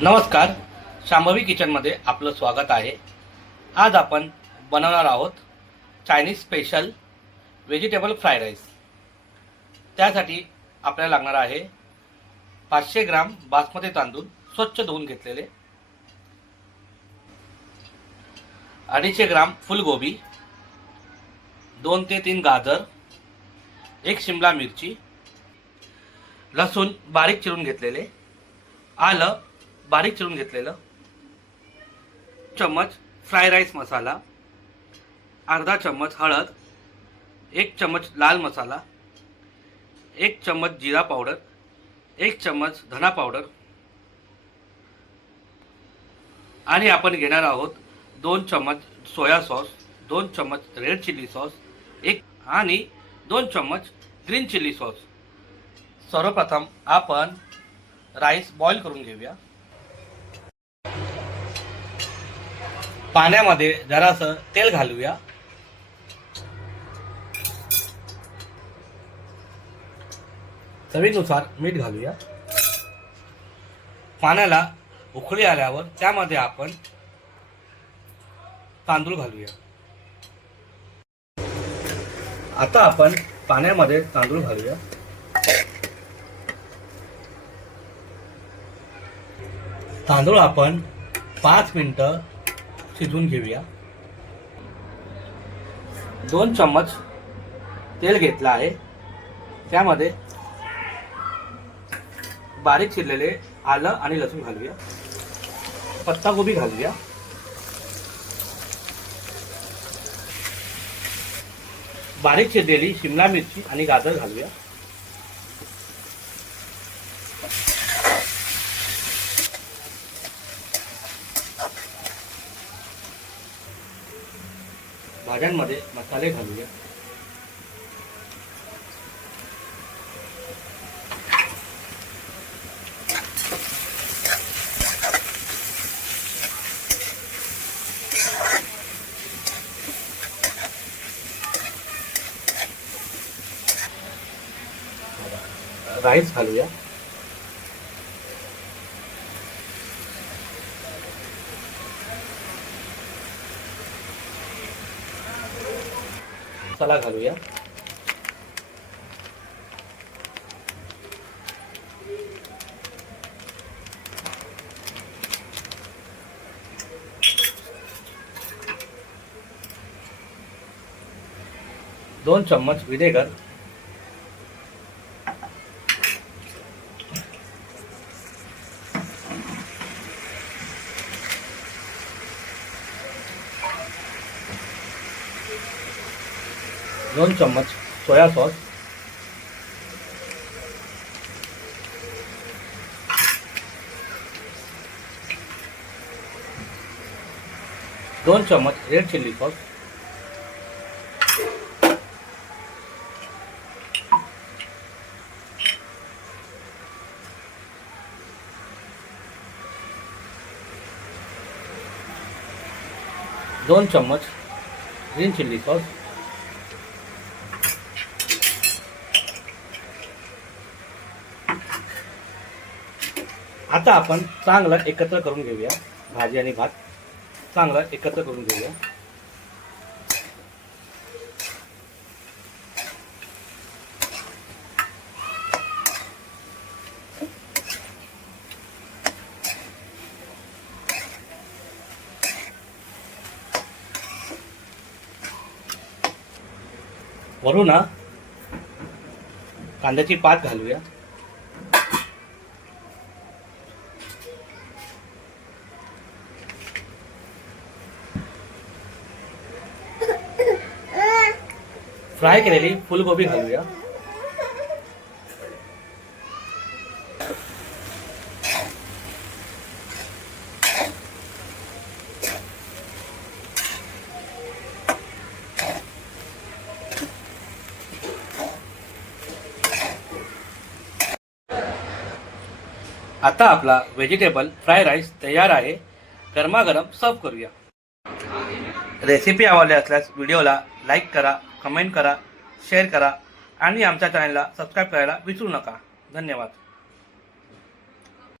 नमस्कार, शांभवी किचनमध्ये आपलं स्वागत आहे। आज आपण बनवणार आहोत Chinese special vegetable fried rice. त्यासाठी आपल्याला लागणार आहे 500 ग्राम बासमती तांदूळ स्वच्छ धुवून घेतलेले, 250 ग्राम फुलगोबी, 2 ते 3 गाजर, 1 शिमला मिरची, लसूण बारीक चिरून घेतलेले, आलं बारीक चिरून घेतलेलं, चम्मच फ्राय राईस मसाला, अर्धा चम्मच हळद, 1 चम्मच लाल मसाला, 1 चम्मच जिरा पावडर, 1 चम्मच धना पावडर आणि आपण घेणार आहोत 2 चम्मच सोया सॉस, 2 चम्मच रेड चिली सॉस, 1 आणि 2 चम्मच ग्रीन चिली सॉस। सर्वप्रथम आपण राईस बॉईल करून घेऊया। पाण्यामध्ये जरासं तेल घालूया, चवीनुसार मीठ घालूया। पाण्याला उकळी आल्यावर त्यामध्ये आपण तांदूळ घालूया। आता आपण पाण्यामध्ये तांदूळ घालूया। तांदूळ आपण 5 मिनिटं शिजवून घेऊया। 2 चम्मच तेल घेतलं आहे, त्यामध्ये बारीक चिरलेले आलं आणि लसूण घालूया, पत्तागोबी घालूया, बारीक चिरलेली शिमला मिरची आणि गाजर घालूया, भाज्यांमध्ये मसाले घालूया, राईस घालूया, मसाला घालूया, दोन चम्मच विनेगर, 2 चम्मच सोया सॉस, 2 चम्मच रेड चिली सॉस, 2 चम्मच ग्रीन चिली सॉस, आता आपण चांगलं एकत्र करून घेऊया। भाजी आणि भात चांगलं एकत्र करून घेऊया। वरून कांद्याची पात घालूया, फ्राय केलेली फुलगोबी घालूया, आता आपला व्हेजिटेबल फ्राय राईस तयार आहे। गरमागरम सर्व करूया। रेसिपी आवडली असल्यास व्हिडिओला लाईक करा, कमेंट करा, शेअर करा आणि आमच्या चॅनलला सबस्क्राईब करायला विसरू नका। धन्यवाद।